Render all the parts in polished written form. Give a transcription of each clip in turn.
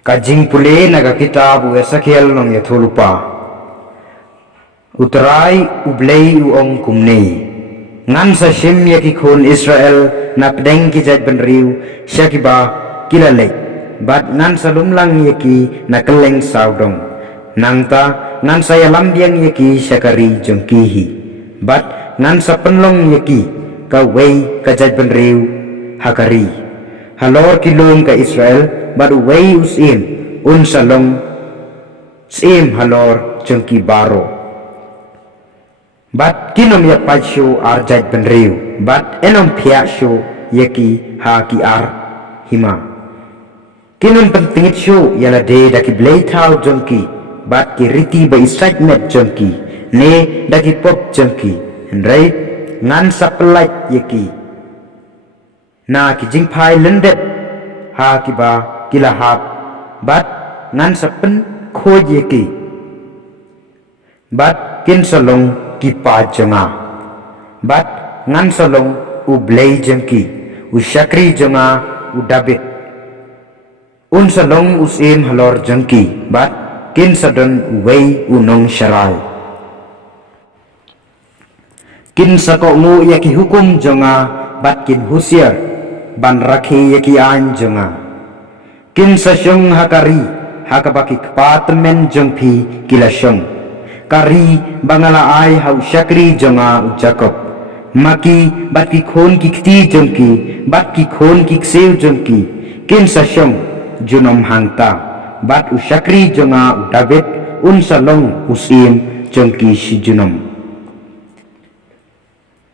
Ka Jingpule naga kitabu Ezekiel nong yathulupa utrai ublei uong kumnei ngan sa shim yaki khun Israel na pdeng ki jaj benriu syakiba kilalek bat ngan sa lumlang yaki na keleng saudong nangta ngan sa yalambiang yaki syakari jongkihi bat ngan sa penlong yaki ka wei ka jaj benriu hakari halor kilung ka Israel bat wei usim un salong sim halor jongki baro bat kinom ya pachu ar jaj benriu bat enom pia shu yaki ha ki ar hima kinom pentingit shu yala de daki blei thau jongki bat ki riti ba isaj met jongki ne daki pop jongki hendrai ngan sapelai yaki na ki jingpai lendet ha ki ba kila hap bat ngan sapen khoj yaki bat kin salong ki pa jonga bat ngan salong u blei jengki u syakri jonga u dabit un salong usim halor jengki bat kin sadon wei unong syarai kin sakokmu yaki hukum jonga bat kin husiar ban rakhi yaki an jonga kin sasyong hakari hakabaki kpatemen jengpi kilasyong kari bangala ai hau syakri jonga Jacob maki bat ki khon ki kti jongki bat ki khon ki kseu jongki kin sasyong junom hangta bat usyakri jonga David un salong usim jongki si junom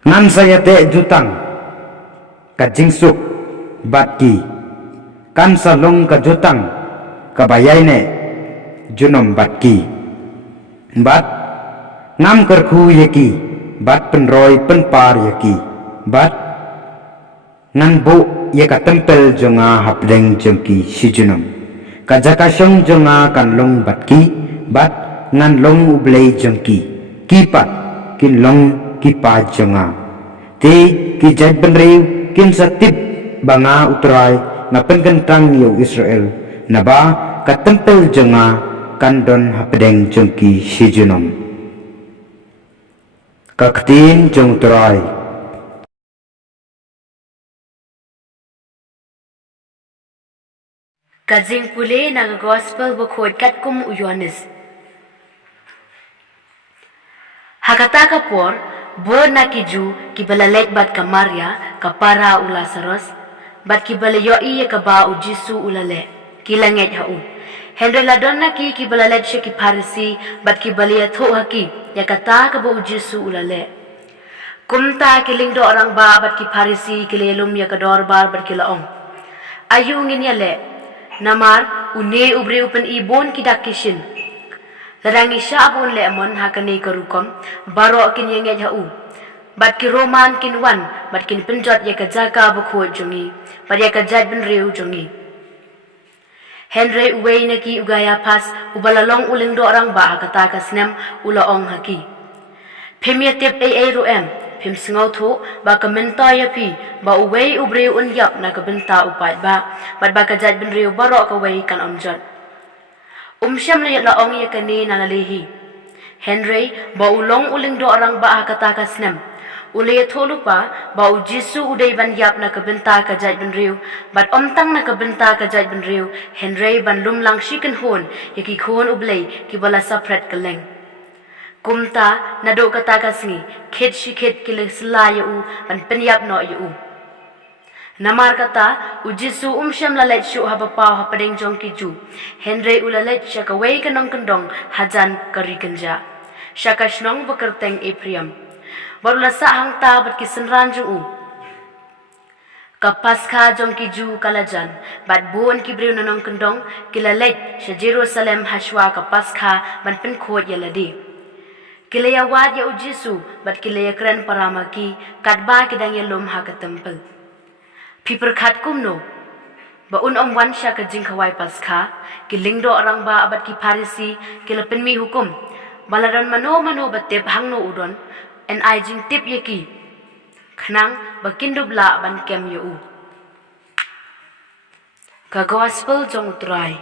ngan saya te jutang ka jingsuk bat ki kan salong ka jutang ka bayaine junom bat ki bat ngam kerkhu yaki bat penroy penpar yaki bat ngan bu yaka tempel jonga hapdeng jongki sijunam kajaka syong jonga kan long bat ki bat ngan long ublei jongki kipat kin long kipa jonga te ki jaj benriu kin satip banga utrai na penkentang yo Israel naba ka tempel jonga kandon hapdeng jongki sijunom kaktin jong terai ka Jingpule na gospel bukhod kat kum uyonis hakata kapor bo na kiju ki balalek bat kamaria kapara ulasaros bat ki balayo iya ka ba u Jisu ulale kilanget hau Henry ladonna ki balalek she ki Pharisi bat ki balia tho haki ya kata ka bo Jisu ulale kumta kiling do orang ba bat ki Pharisi kilelum ya ka dor bar bat kilaong ayu ngin ya le namar une ubre upen ibon ki dakishin larangi syabun le amon hakane karukom baro kin yenget hau bat ki roman kin wan bat kin penjat ya ka jaka bukho jongi bat ya ka jat ben reu jongi Henry uwei na ki ugaya pas ubalalong uling do orang ba kata kasnem ulaong haki phemia tep ai roem phem singau tho ba kamenta ya pi ba uwei ubre un yap na ka benta upat ba bat ba ka jat ben reu baro ka wei kan amjat syam na laong ya kani na lalehi Henry ba ulong uling do orang ba kata kasnem ulay tholupa ba u Jisu uday ban yap na kabenta ka jaj ben riu bat omtang na kabenta ka jaj ben riu Henry ban lumlang shiken hon yaki khon ublay ki bala sapret kaleng kumta na do kata kasngi khet shikhet kile slaya u ban penyap no yu namar kata u Jisu syam lalet shu haba pau hapadeng jong ki ju Henry ulalet syaka wei kanong kendong hajan kari kenja syaka shnong bekerteng Ephraim baru lasa hang ta bat ki senran jung u kapaskha jong ki ju kalajan bat buon ki breu nanong kendong kilalet sha Jerusalem hashwa kapaskha ban pen khot yaladi kilaya wad ya u Jisu bat kilaya kran paramaki katba kidang yalom ha ka temple piper khat kumno ba un wan sha ka jingkhawai paskha kilingdo orang ba abat ki Pharisi kilapen mi hukum balaron mano batep hangno udon en ai jing tip yaki khnang bakindubla ban kem yu ka gospel jong utrai